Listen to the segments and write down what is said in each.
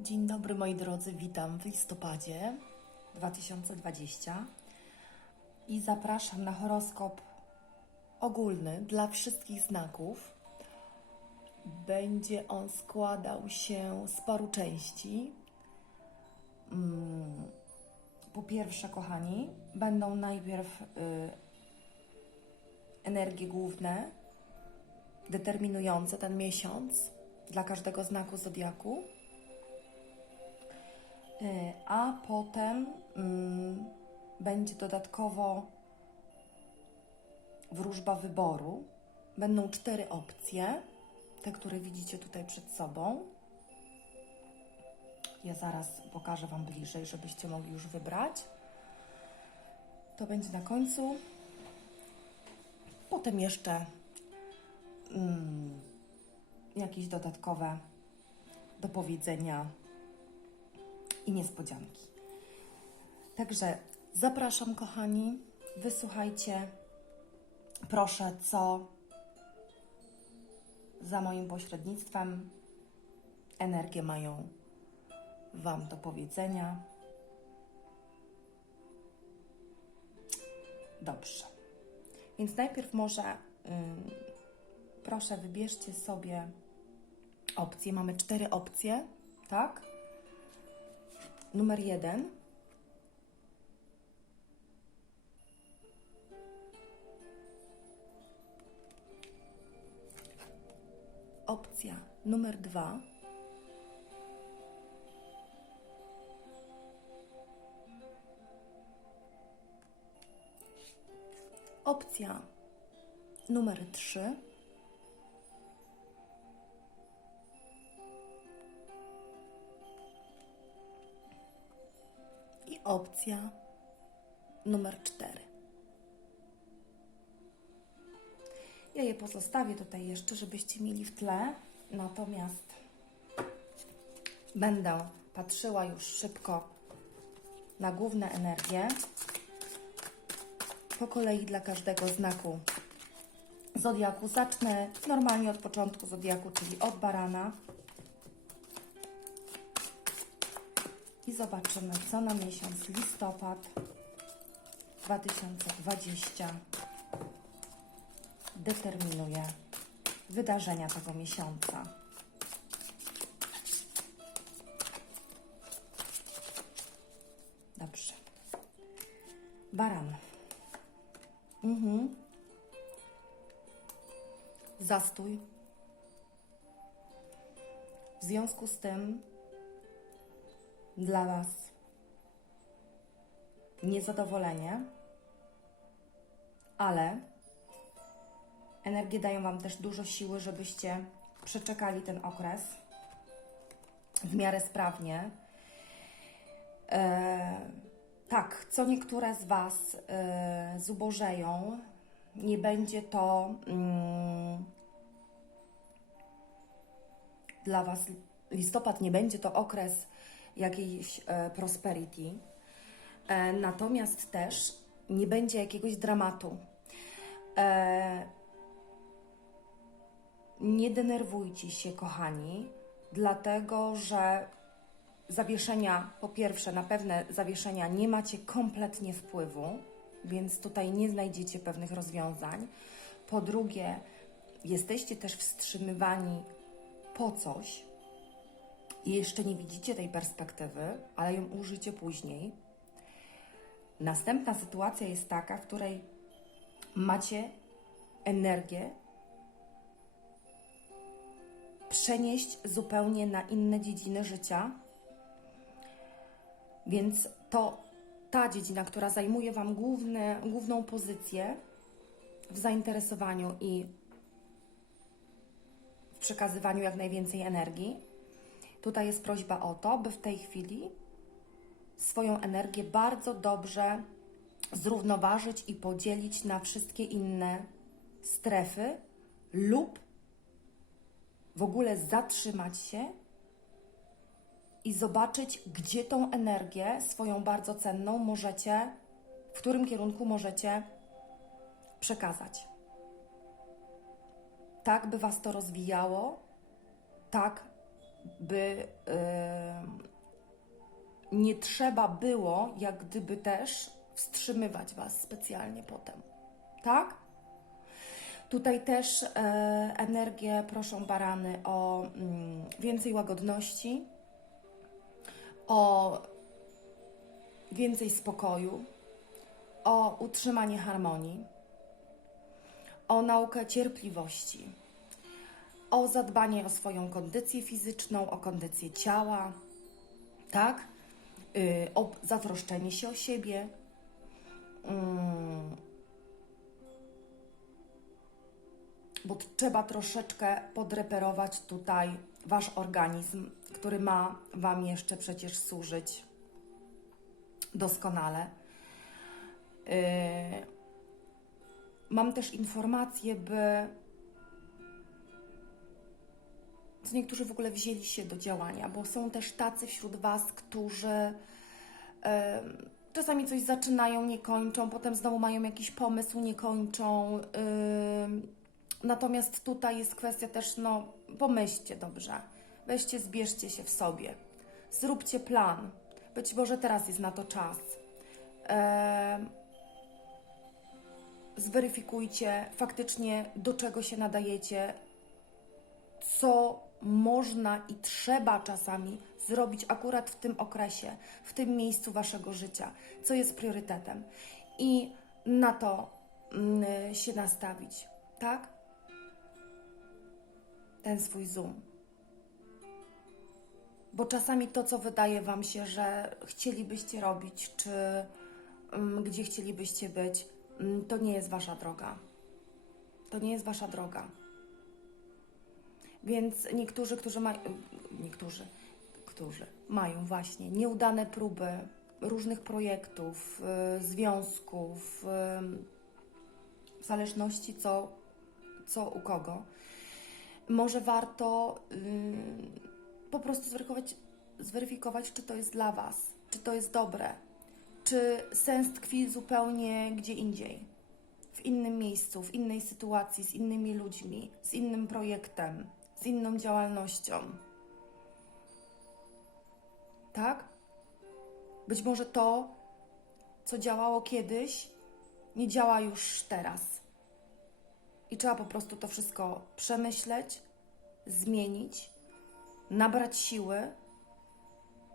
Dzień dobry moi drodzy, witam w listopadzie 2020 i zapraszam na horoskop ogólny dla wszystkich znaków. Będzie on składał się z paru części. Mm, Po pierwsze, kochani, będą najpierw y, energie główne, determinujące ten miesiąc dla każdego znaku zodiaku. Y, A potem mm, będzie dodatkowo wróżba wyboru. Będą cztery opcje, te, które widzicie tutaj przed sobą. Ja zaraz pokażę Wam bliżej, żebyście mogli już wybrać. To będzie na końcu. Potem jeszcze mm, jakieś dodatkowe do powiedzenia i niespodzianki. Także zapraszam, kochani. Wysłuchajcie, proszę, co za moim pośrednictwem energie mają Wam do powiedzenia. Dobrze. Więc najpierw może proszę wybierzcie sobie opcje. Mamy cztery opcje, tak? Numer jeden. Opcja numer dwa. Opcja numer trzy. Opcja numer cztery. Ja je pozostawię tutaj jeszcze, żebyście mieli w tle. Natomiast będę patrzyła już szybko na główne energie. Po kolei dla każdego znaku zodiaku. Zacznę normalnie od początku zodiaku, czyli od barana. Zobaczymy, co na miesiąc listopad 2020 determinuje wydarzenia tego miesiąca. Dobrze. Baran. Mhm. Zastój. W związku z tym dla Was niezadowolenie, ale energie dają Wam też dużo siły, żebyście przeczekali ten okres w miarę sprawnie. E, tak, co niektóre z Was e, zubożeją, nie będzie to mm, dla Was listopad nie będzie to okres jakiejś e, prosperity, e, natomiast też nie będzie jakiegoś dramatu. E, nie denerwujcie się, kochani, dlatego że zawieszenia, po pierwsze, na pewne zawieszenia nie macie kompletnie wpływu, więc tutaj nie znajdziecie pewnych rozwiązań. Po drugie, jesteście też wstrzymywani po coś i jeszcze nie widzicie tej perspektywy, ale ją użycie później. Następna sytuacja jest taka, w której macie energię przenieść zupełnie na inne dziedziny życia. Więc to ta dziedzina, która zajmuje Wam główne, główną pozycję w zainteresowaniu i w przekazywaniu jak najwięcej energii. Tutaj jest prośba o to, by w tej chwili swoją energię bardzo dobrze zrównoważyć i podzielić na wszystkie inne strefy lub w ogóle zatrzymać się i zobaczyć, gdzie tą energię swoją bardzo cenną możecie, w którym kierunku możecie przekazać. Tak, by Was to rozwijało, tak, by nie trzeba było, jak gdyby też wstrzymywać Was specjalnie potem. Tak? Tutaj też e, energię proszą barany o mm, więcej łagodności, o więcej spokoju, o utrzymanie harmonii, o naukę cierpliwości, o zadbanie o swoją kondycję fizyczną, o kondycję ciała, tak? Y, o zatroszczenie się o siebie. Mm. Bo trzeba troszeczkę podreperować tutaj wasz organizm, który ma wam jeszcze przecież służyć doskonale. Yy, mam też informację, by co niektórzy w ogóle wzięli się do działania, bo są też tacy wśród Was, którzy czasami coś zaczynają, nie kończą, potem znowu mają jakiś pomysł, nie kończą. Natomiast tutaj jest kwestia też, no, pomyślcie dobrze, weźcie, zbierzcie się w sobie, zróbcie plan. Być może teraz jest na to czas. Zweryfikujcie faktycznie, do czego się nadajecie, co można i trzeba czasami zrobić akurat w tym okresie, w tym miejscu waszego życia, co jest priorytetem i na to mm, się nastawić, tak? Ten swój zoom. Bo czasami to, co wydaje wam się, że chcielibyście robić, czy mm, gdzie chcielibyście być, mm, to nie jest wasza droga. To nie jest wasza droga. Więc niektórzy, którzy mają, niektórzy, którzy mają właśnie nieudane próby różnych projektów, y, związków, y, w zależności co, co u kogo, może warto y, po prostu zweryfikować, zweryfikować, czy to jest dla Was, czy to jest dobre, czy sens tkwi zupełnie gdzie indziej, w innym miejscu, w innej sytuacji, z innymi ludźmi, z innym projektem, z inną działalnością. Tak? Być może to, co działało kiedyś, nie działa już teraz. I trzeba po prostu to wszystko przemyśleć, zmienić, nabrać siły,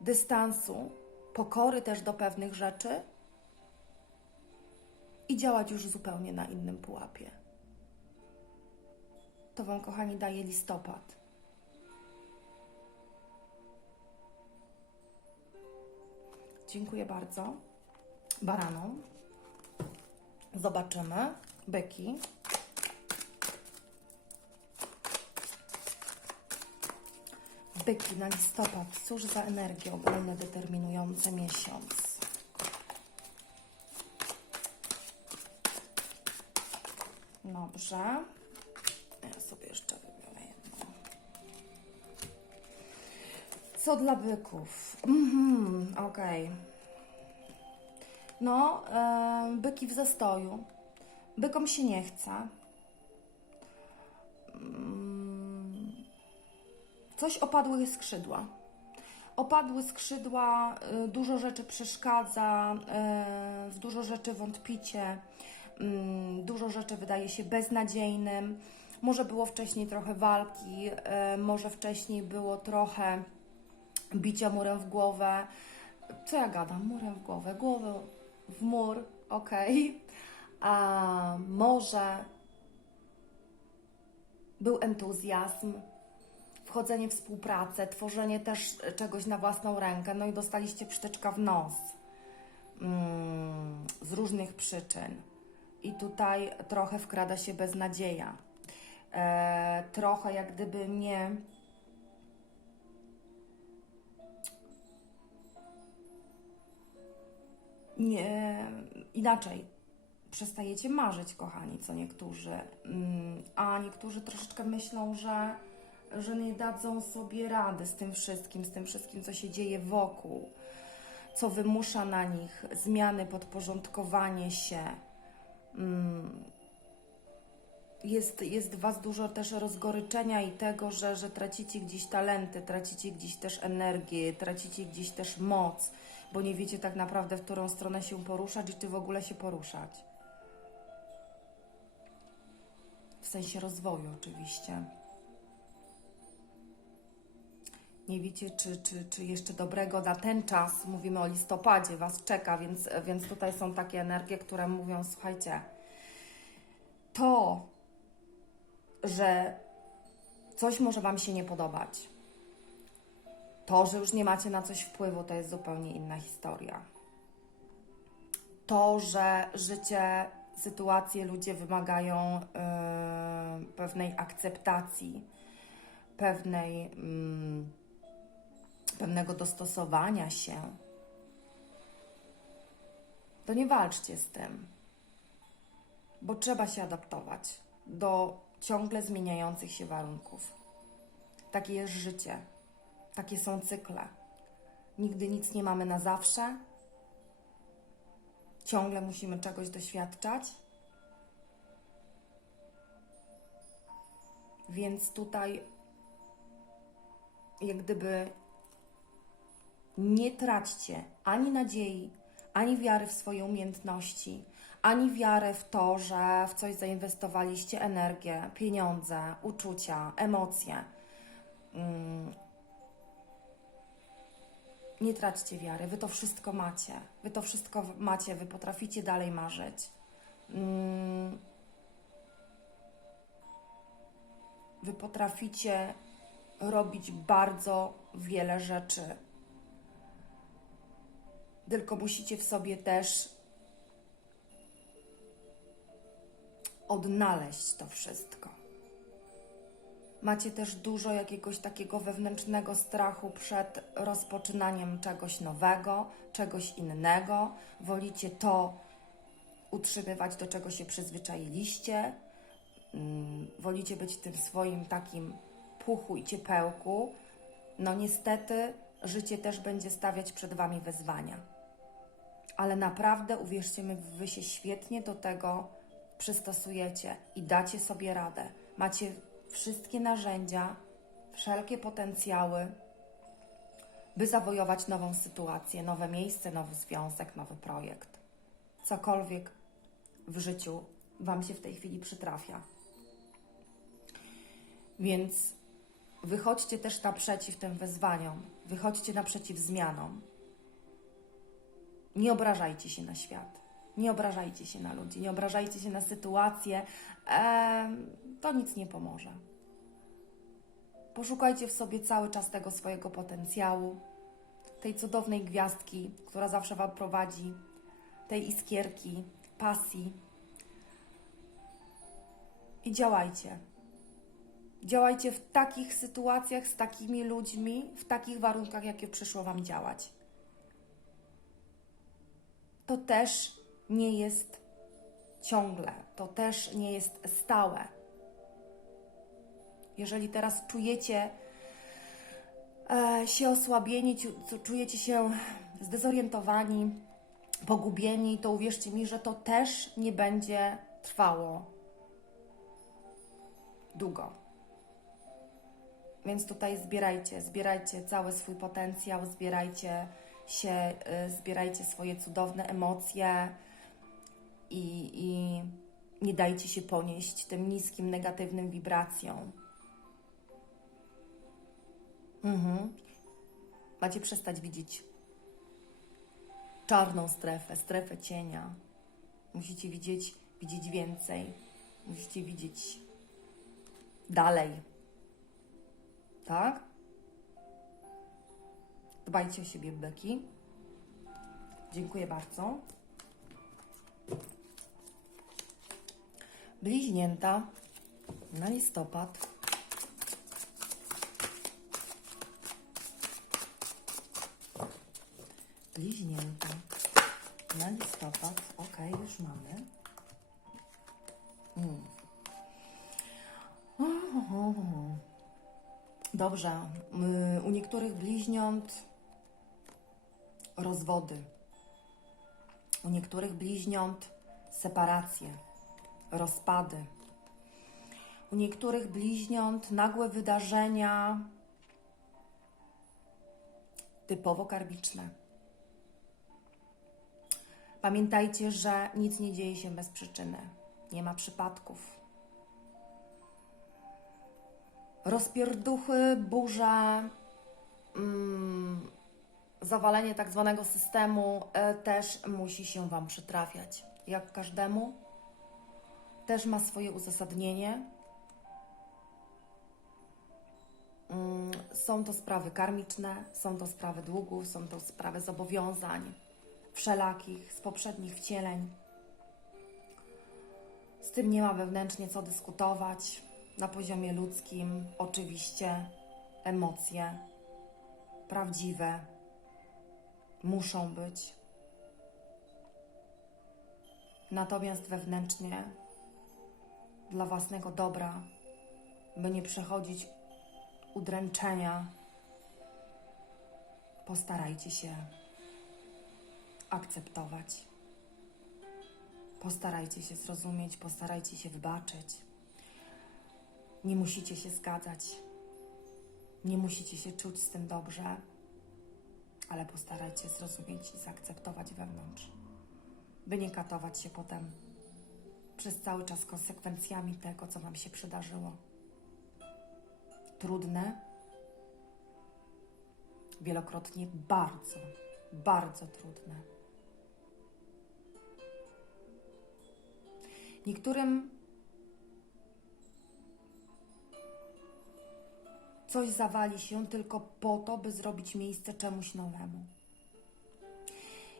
dystansu, pokory też do pewnych rzeczy i działać już zupełnie na innym pułapie. To Wam, kochani, daje listopad. Dziękuję bardzo baranom. Zobaczymy. Byki. Byki na listopad. Cóż za energie ogólne determinujące miesiąc. Dobrze. Co dla byków? Mhm, okej. No, e, byki w zastoju. Bykom się nie chce. Mm, Coś opadły skrzydła. Opadły skrzydła, y, dużo rzeczy przeszkadza, y, w dużo rzeczy wątpicie, mm, dużo rzeczy wydaje się beznadziejnym. Może było wcześniej trochę walki, y, może wcześniej było trochę bicia murem w głowę. Co ja gadam? Murem w głowę, głowę w mur, okej. A może był entuzjazm, wchodzenie w współpracę, tworzenie też czegoś na własną rękę, no i dostaliście przytyczka w nos mm, z różnych przyczyn. I tutaj trochę wkrada się beznadzieja. E, trochę jak gdyby nie. Nie, inaczej. Przestajecie marzyć, kochani, co niektórzy, Mm, a niektórzy troszeczkę myślą, że że nie dadzą sobie rady z tym wszystkim, z tym wszystkim, co się dzieje wokół, co wymusza na nich zmiany, podporządkowanie się. Mm. jest, jest w Was dużo też rozgoryczenia i tego, że, że tracicie gdzieś talenty, tracicie gdzieś też energię, tracicie gdzieś też moc, bo nie wiecie tak naprawdę, w którą stronę się poruszać i czy w ogóle się poruszać. W sensie rozwoju, oczywiście. Nie wiecie, czy, czy, czy jeszcze dobrego na ten czas, mówimy o listopadzie, Was czeka, więc, więc tutaj są takie energie, które mówią: słuchajcie, to, że coś może Wam się nie podobać, to, że już nie macie na coś wpływu, to jest zupełnie inna historia. To, że życie, sytuacje, ludzie wymagają yy, pewnej akceptacji, pewnej, mm, pewnego dostosowania się, to nie walczcie z tym, bo trzeba się adaptować do ciągle zmieniających się warunków. Takie jest życie, takie są cykle. Nigdy nic nie mamy na zawsze. Ciągle musimy czegoś doświadczać. Więc tutaj, jak gdyby, nie traćcie ani nadziei, ani wiary w swoje umiejętności, ani wiarę w to, że w coś zainwestowaliście energię, pieniądze, uczucia, emocje. Nie traćcie wiary, wy to wszystko macie. Wy to wszystko macie, wy potraficie dalej marzyć. Mm. Wy potraficie robić bardzo wiele rzeczy. Tylko musicie w sobie też odnaleźć to wszystko. Macie też dużo jakiegoś takiego wewnętrznego strachu przed rozpoczynaniem czegoś nowego, czegoś innego. Wolicie to utrzymywać, do czego się przyzwyczailiście. Mm, Wolicie być w tym swoim takim puchu i ciepełku. No niestety, życie też będzie stawiać przed Wami wyzwania. Ale naprawdę, uwierzcie mi, Wy się świetnie do tego przystosujecie i dacie sobie radę. Macie wszystkie narzędzia, wszelkie potencjały, by zawojować nową sytuację, nowe miejsce, nowy związek, nowy projekt. Cokolwiek w życiu Wam się w tej chwili przytrafia. Więc wychodźcie też naprzeciw tym wyzwaniom, wychodźcie naprzeciw zmianom. Nie obrażajcie się na świat. Nie obrażajcie się na ludzi, nie obrażajcie się na sytuację. Em, to nic nie pomoże. Poszukajcie w sobie cały czas tego swojego potencjału, tej cudownej gwiazdki, która zawsze Wam prowadzi, tej iskierki, pasji. I działajcie. Działajcie w takich sytuacjach, z takimi ludźmi, w takich warunkach, jakie przyszło Wam działać. To też nie jest ciągle, to też nie jest stałe. Jeżeli teraz czujecie e, się osłabieni, czujecie się zdezorientowani, pogubieni, to uwierzcie mi, że to też nie będzie trwało długo. Więc tutaj zbierajcie, zbierajcie cały swój potencjał, zbierajcie się, y, zbierajcie swoje cudowne emocje i, i nie dajcie się ponieść tym niskim, negatywnym wibracjom. Mhm. Macie przestać widzieć czarną strefę, strefę cienia. Musicie widzieć, widzieć więcej. Musicie widzieć dalej. Tak? Dbajcie o siebie, Beki. Dziękuję bardzo. Bliźnięta na listopad. Dobrze. Y, U niektórych bliźniąt rozwody. U niektórych bliźniąt separacje, rozpady. U niektórych bliźniąt nagłe wydarzenia typowo karmiczne. Pamiętajcie, że nic nie dzieje się bez przyczyny. Nie ma przypadków. Rozpierduchy, burze, mm, zawalenie tak zwanego systemu e, też musi się Wam przytrafiać. Jak każdemu, też ma swoje uzasadnienie. Mm, Są to sprawy karmiczne, są to sprawy długów, są to sprawy zobowiązań wszelakich z poprzednich wcieleń. Z tym nie ma wewnętrznie co dyskutować. Na poziomie ludzkim, oczywiście, emocje prawdziwe muszą być. Natomiast wewnętrznie, dla własnego dobra, by nie przechodzić udręczenia, postarajcie się akceptować. Postarajcie się zrozumieć, postarajcie się wybaczyć. Nie musicie się zgadzać. Nie musicie się czuć z tym dobrze, ale postarajcie się zrozumieć i zaakceptować wewnątrz, by nie katować się potem przez cały czas konsekwencjami tego, co Wam się przydarzyło. Trudne, wielokrotnie bardzo, bardzo trudne. Niektórym coś zawali się tylko po to, by zrobić miejsce czemuś nowemu.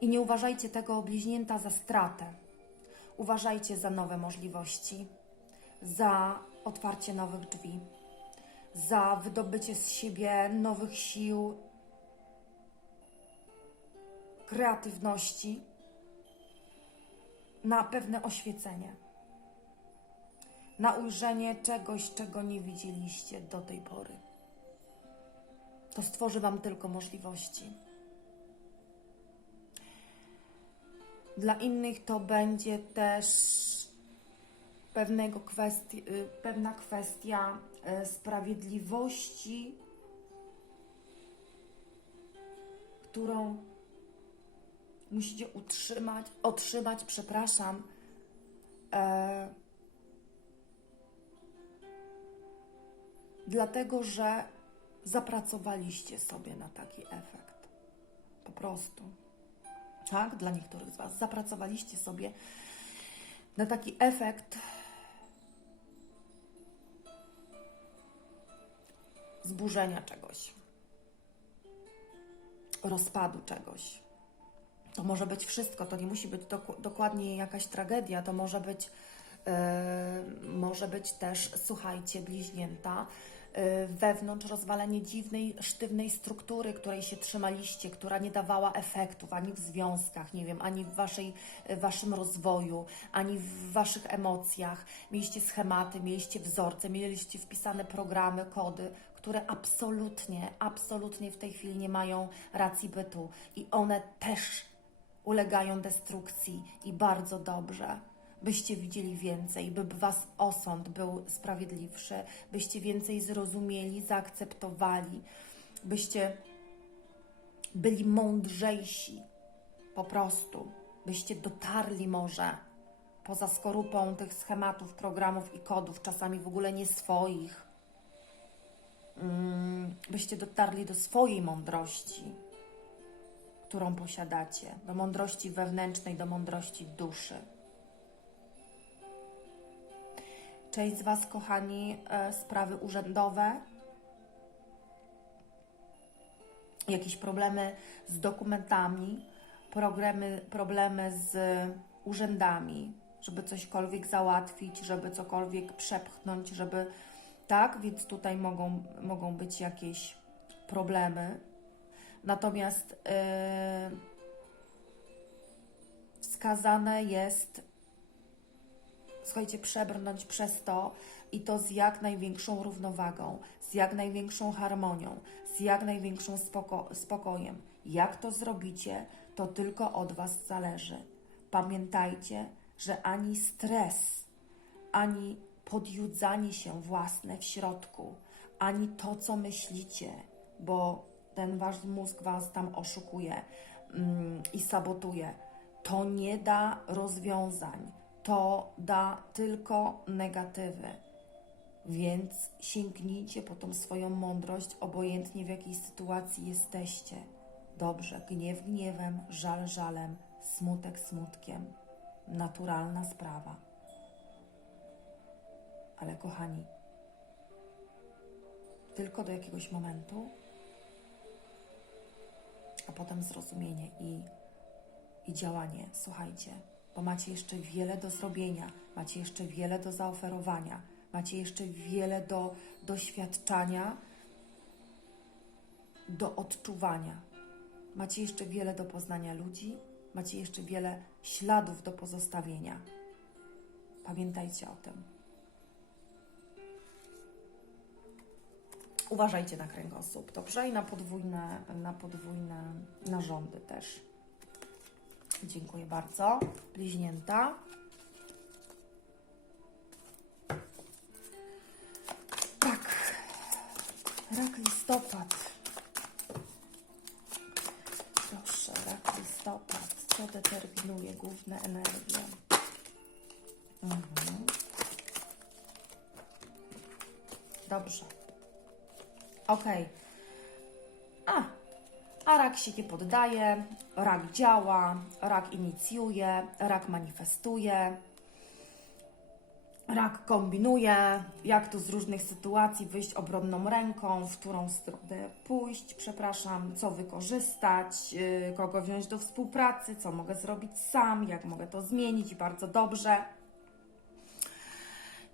I nie uważajcie tego bliźnięta za stratę. Uważajcie za nowe możliwości, za otwarcie nowych drzwi, za wydobycie z siebie nowych sił, kreatywności, na pewne oświecenie, na ujrzenie czegoś, czego nie widzieliście do tej pory. To stworzy Wam tylko możliwości. Dla innych to będzie też pewnego kwestii, y, pewna kwestia y, sprawiedliwości, którą musicie utrzymać, otrzymać, przepraszam, e, dlatego że zapracowaliście sobie na taki efekt. Po prostu. Tak? Dla niektórych z Was. Zapracowaliście sobie na taki efekt zburzenia czegoś, rozpadu czegoś. To może być wszystko, to nie musi być doku- dokładnie jakaś tragedia, to może być, e, może być też, słuchajcie, bliźnięta, wewnątrz rozwalenie dziwnej, sztywnej struktury, której się trzymaliście, która nie dawała efektów ani w związkach, nie wiem, ani w waszej, e, waszym rozwoju, ani w waszych emocjach. Mieliście schematy, mieliście wzorce, mieliście wpisane programy, kody, które absolutnie, absolutnie w tej chwili nie mają racji bytu i one też ulegają destrukcji i bardzo dobrze. Byście widzieli więcej, by Was osąd był sprawiedliwszy, byście więcej zrozumieli, zaakceptowali, byście byli mądrzejsi, po prostu, byście dotarli może poza skorupą tych schematów, programów i kodów, czasami w ogóle nie swoich, Mm, byście dotarli do swojej mądrości którą posiadacie, do mądrości wewnętrznej, do mądrości duszy. Część z Was, kochani, e, sprawy urzędowe, jakieś problemy z dokumentami, problemy, problemy z urzędami, żeby cośkolwiek załatwić, żeby cokolwiek przepchnąć, żeby tak, więc tutaj mogą, mogą być jakieś problemy. Natomiast yy, wskazane jest, słuchajcie, przebrnąć przez to i to z jak największą równowagą, z jak największą harmonią, z jak największą spoko spokojem. Jak to zrobicie, to tylko od Was zależy. Pamiętajcie, że ani stres, ani podjudzanie się własne w środku, ani to, co myślicie, bo ten wasz mózg was tam oszukuje mm, i sabotuje. To nie da rozwiązań, to da tylko negatywy. Więc sięgnijcie po tą swoją mądrość, obojętnie w jakiej sytuacji jesteście. Dobrze, gniew gniewem, żal żalem, smutek smutkiem. Naturalna sprawa. Ale kochani, tylko do jakiegoś momentu, a potem zrozumienie i, i działanie. Słuchajcie, bo macie jeszcze wiele do zrobienia, macie jeszcze wiele do zaoferowania, macie jeszcze wiele do doświadczania, do odczuwania. Macie jeszcze wiele do poznania ludzi, macie jeszcze wiele śladów do pozostawienia. Pamiętajcie o tym. Uważajcie na kręgosłup, dobrze? I na podwójne, na podwójne narządy też. Dziękuję bardzo. Bliźnięta. Tak. Rak listopad. Proszę, rak listopad. Co determinuje główne energie? Mhm. Dobrze. Okej. A rak się nie poddaje, rak działa, rak inicjuje, rak manifestuje, rak kombinuje, jak tu z różnych sytuacji wyjść obronną ręką, w którą stronę pójść, przepraszam, co wykorzystać, yy, kogo wziąć do współpracy, co mogę zrobić sam, jak mogę to zmienić bardzo dobrze.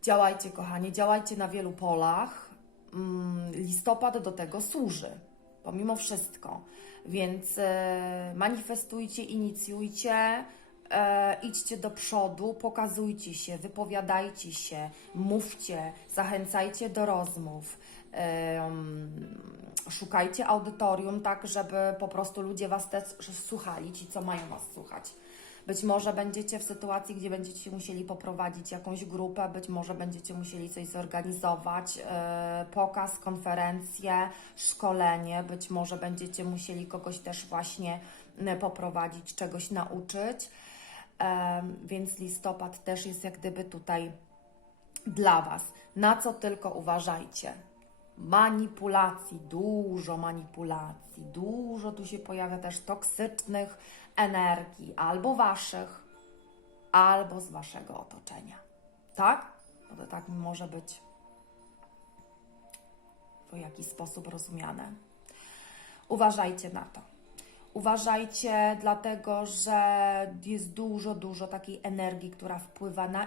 Działajcie, kochani, działajcie na wielu polach. Mm, Listopad do tego służy, pomimo wszystko. Więc e, manifestujcie, inicjujcie, e, idźcie do przodu, pokazujcie się, wypowiadajcie się, mówcie, zachęcajcie do rozmów. Em, szukajcie audytorium, tak, żeby po prostu ludzie Was też słuchali, ci, co mają Was słuchać. Być może będziecie w sytuacji, gdzie będziecie musieli poprowadzić jakąś grupę, być może będziecie musieli coś zorganizować, e, pokaz, konferencję, szkolenie, być może będziecie musieli kogoś też właśnie e, poprowadzić, czegoś nauczyć. Em, Więc listopad też jest jak gdyby tutaj dla Was. Na co tylko uważajcie. Manipulacji, dużo manipulacji, dużo tu się pojawia też toksycznych energii, albo Waszych, albo z Waszego otoczenia. Tak? Bo to tak może być w jakiś sposób rozumiane. Uważajcie na to. Uważajcie, dlatego że jest dużo, dużo takiej energii, która wpływa na